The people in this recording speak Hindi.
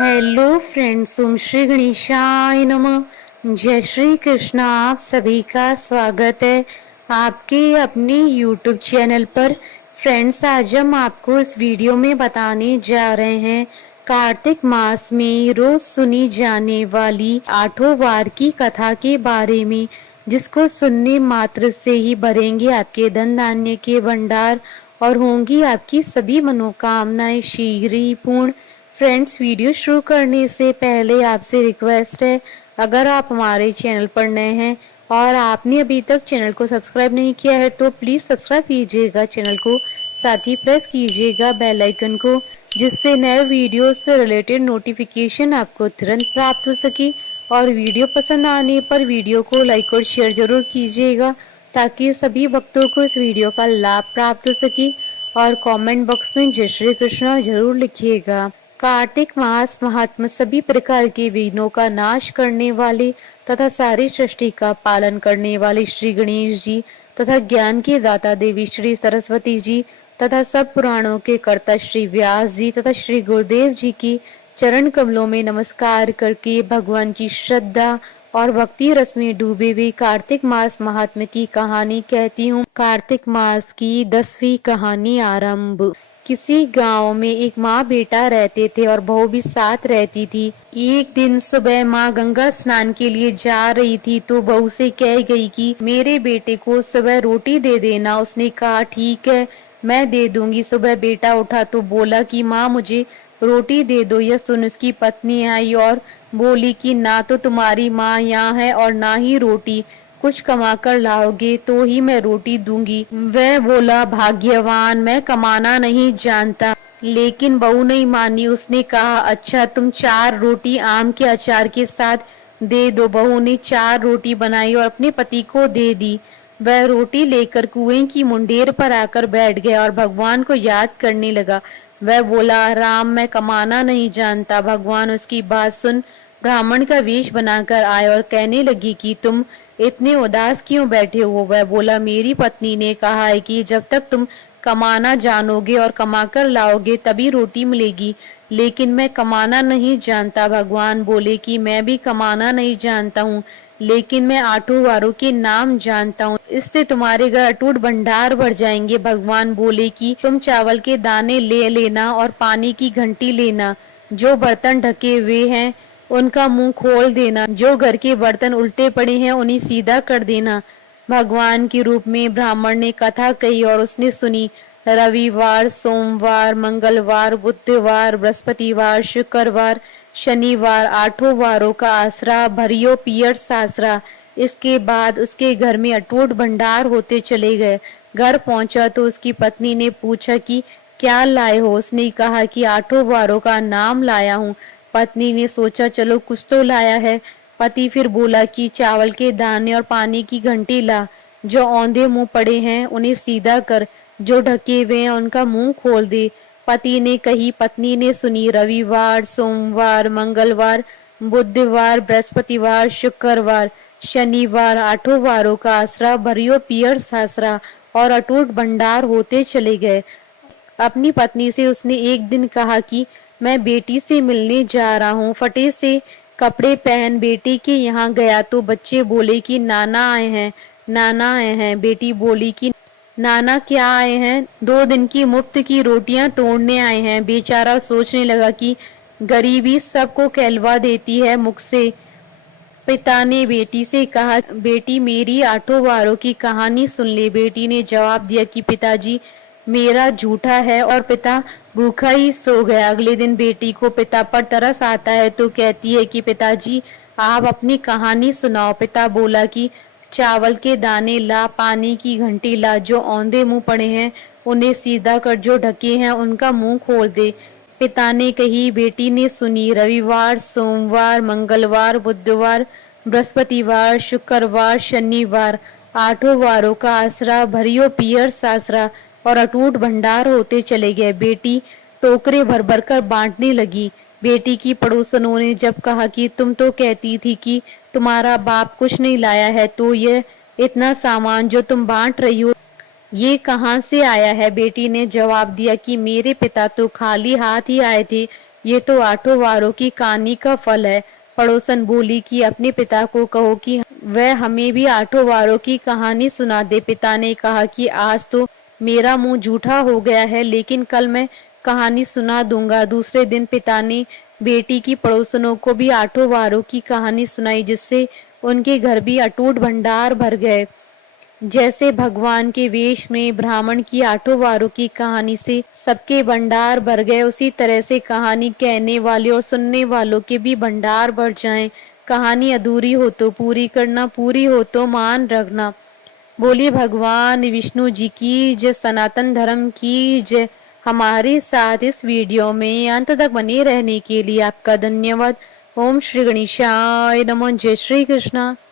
हेलो फ्रेंड्स, ओम श्री गणेशाय नमः। जय श्री कृष्णा। आप सभी का स्वागत है आपके अपने यूट्यूब चैनल पर। फ्रेंड्स, आज हम आपको इस वीडियो में बताने जा रहे हैं कार्तिक मास में रोज सुनी जाने वाली 8 वार की कथा के बारे में, जिसको सुनने मात्र से ही भरेंगे आपके धन धान्य के भंडार और होंगी आपकी सभी मनोकामनाएं शीघ्र ही पूर्ण। फ्रेंड्स, वीडियो शुरू करने से पहले आपसे रिक्वेस्ट है, अगर आप हमारे चैनल पर नए हैं और आपने अभी तक चैनल को सब्सक्राइब नहीं किया है तो प्लीज़ सब्सक्राइब कीजिएगा चैनल को, साथ ही प्रेस कीजिएगा बेल आइकन को, जिससे नए वीडियो से रिलेटेड नोटिफिकेशन आपको तुरंत प्राप्त हो सके। और वीडियो पसंद आने पर वीडियो को लाइक और शेयर जरूर कीजिएगा, ताकि सभी भक्तों को इस वीडियो का लाभ प्राप्त हो सके। और कमेंट बॉक्स में जय श्री कृष्णा जरूर लिखिएगा। कार्तिक मास महात्मा सभी प्रकार के विघ्नों का नाश करने वाले तथा सारी सृष्टि का पालन करने वाले श्री गणेश जी तथा ज्ञान के दाता देवी श्री सरस्वती जी तथा सब पुराणों के कर्ता श्री व्यास जी तथा श्री गुरुदेव जी की चरण कमलों में नमस्कार करके भगवान की श्रद्धा और भक्ति रस में डूबे हुए कार्तिक मास महात्मा की कहानी कहती हूँ। कार्तिक मास की 10वीं कहानी आरंभ। किसी गांव में एक माँ बेटा रहते थे और बहू भी साथ रहती थी। एक दिन सुबह माँ गंगा स्नान के लिए जा रही थी तो बहू से कह गई कि मेरे बेटे को सुबह रोटी दे देना। उसने कहा ठीक है, मैं दे दूंगी। सुबह बेटा उठा तो बोला कि माँ मुझे रोटी दे दो। यह सुन उसकी पत्नी आई और बोली कि ना तो तुम्हारी माँ यहाँ है और ना ही रोटी, कुछ कमा कर लाओगे तो ही मैं रोटी दूंगी। वह बोला भाग्यवान, मैं कमाना नहीं जानता। लेकिन बहू नहीं मानी। उसने कहा अच्छा, तुम 4 रोटी आम के अचार के साथ दे दो। बहू ने 4 रोटी बनाई और अपने पति को दे दी। वह रोटी लेकर कुएं की मुंडेर पर आकर बैठ गया और भगवान को याद करने लगा। वह बोला राम, मैं कमाना नहीं जानता। भगवान उसकी बात सुन ब्राह्मण का वेश बनाकर आए और कहने लगी कि तुम इतने उदास क्यों बैठे हो। वह बोला मेरी पत्नी ने कहा है कि जब तक तुम कमाना जानोगे और कमाकर लाओगे तभी रोटी मिलेगी, लेकिन मैं कमाना नहीं जानता। भगवान बोले कि मैं भी कमाना नहीं जानता हूँ, लेकिन मैं 8 वारों के नाम जानता हूँ, इससे तुम्हारे घर अटूट भंडार भर जाएंगे। भगवान बोले कि तुम चावल के दाने ले लेना और पानी की घंटी लेना। जो बर्तन ढके हुए हैं उनका मुंह खोल देना। जो घर के बर्तन उल्टे पड़े हैं उन्हें सीधा कर देना। भगवान के रूप में ब्राह्मण ने कथा कही और उसने सुनी। रविवार, सोमवार, मंगलवार, बुधवार, बृहस्पतिवार, शुक्रवार, शनिवार 8 वारों का आसरा भरियो पियर सासरा। इसके बाद उसके घर में अटूट भंडार होते चले गए। घर पहुंचा तो उसकी पत्नी ने पूछा कि क्या लाए हो। उसने कहा कि 8 वारों का नाम लाया हूँ। पत्नी ने सोचा चलो कुछ तो लाया है। पति फिर बोला कि चावल के दाने और पानी की घंटी ला। जो औंधे मुंह पड़े हैं उन्हें सीधा कर, जो ढके हुए हैं उनका मुंह खोल दे। पति ने कही, पत्नी ने सुनी। रविवार, सोमवार, मंगलवार, बुधवार, बृहस्पतिवार, शुक्रवार, शनिवार 8 वारों का आसरा भरियो पियर सासरा और अटूट भंडार होते चले गए। अपनी पत्नी से उसने एक दिन कहा कि मैं बेटी से मिलने जा रहा हूँ। फटे से कपड़े पहन बेटी के यहाँ गया तो बच्चे बोले कि नाना आए हैं, नाना आए हैं। बेटी बोली कि नाना क्या आए हैं? 2 दिन की मुफ्त की रोटियां तोड़ने आए हैं। बेचारा सोचने लगा कि गरीबी सबको कहलवा देती है मुख से। पिता ने बेटी से कहा बेटी मेरी 8 वारों की कहानी सुन ले। बेटी ने जवाब दिया कि पिताजी मेरा झूठा है, और पिता भूखा ही सो गया। अगले दिन बेटी को पिता पर तरस आता है तो कहती है कि पिताजी आप अपनी कहानी सुनाओ। पिता बोला कि चावल के दाने ला, पानी की घंटी ला। जो औंधे मुंह पड़े हैं उन्हें सीधा कर, जो ढके हैं उनका मुंह खोल दे। पिता ने कही, बेटी ने सुनी। रविवार, सोमवार, मंगलवार, बुधवार, बृहस्पतिवार, शुक्रवार, शनिवार 8 वारों का आसरा भरियो पियर सासरा और अटूट भंडार होते चले गए। बेटी टोकरे भर भर कर बांटने लगी। बेटी की पड़ोसनों ने जब कहा कि तुम तो कहती थी कि तुम्हारा बाप कुछ नहीं लाया है, तो ये इतना सामान जो तुम बांट रही हो ये कहाँ से आया है? बेटी ने जवाब दिया कि मेरे पिता तो खाली हाथ ही आए थे, ये तो आठों वारों की कहानी का फल है। पड़ोसन बोली कि अपने पिता को कहो कि वह हमें भी आठों वारों की कहानी सुना दे। पिता ने कहा कि आज तो मेरा मुंह झूठा हो गया है, लेकिन कल मैं कहानी सुना दूंगा। दूसरे दिन पिता ने बेटी की पड़ोसनों को भी आठों वारों की कहानी सुनाई, जिससे उनके घर भी अटूट भंडार भर गए। जैसे भगवान के वेश में ब्राह्मण की आठों वारों की कहानी से सबके भंडार भर गए, उसी तरह से कहानी कहने वाले और सुनने वालों के भी भंडार भर जाएं। कहानी अधूरी हो तो पूरी करना, पूरी हो तो मान रखना। बोलिए भगवान विष्णु जी की जय, सनातन धर्म की जय। हमारे साथ इस वीडियो में अंत तक बने रहने के लिए आपका धन्यवाद। ओम श्री गणेशाय नमः। जय श्री कृष्णा।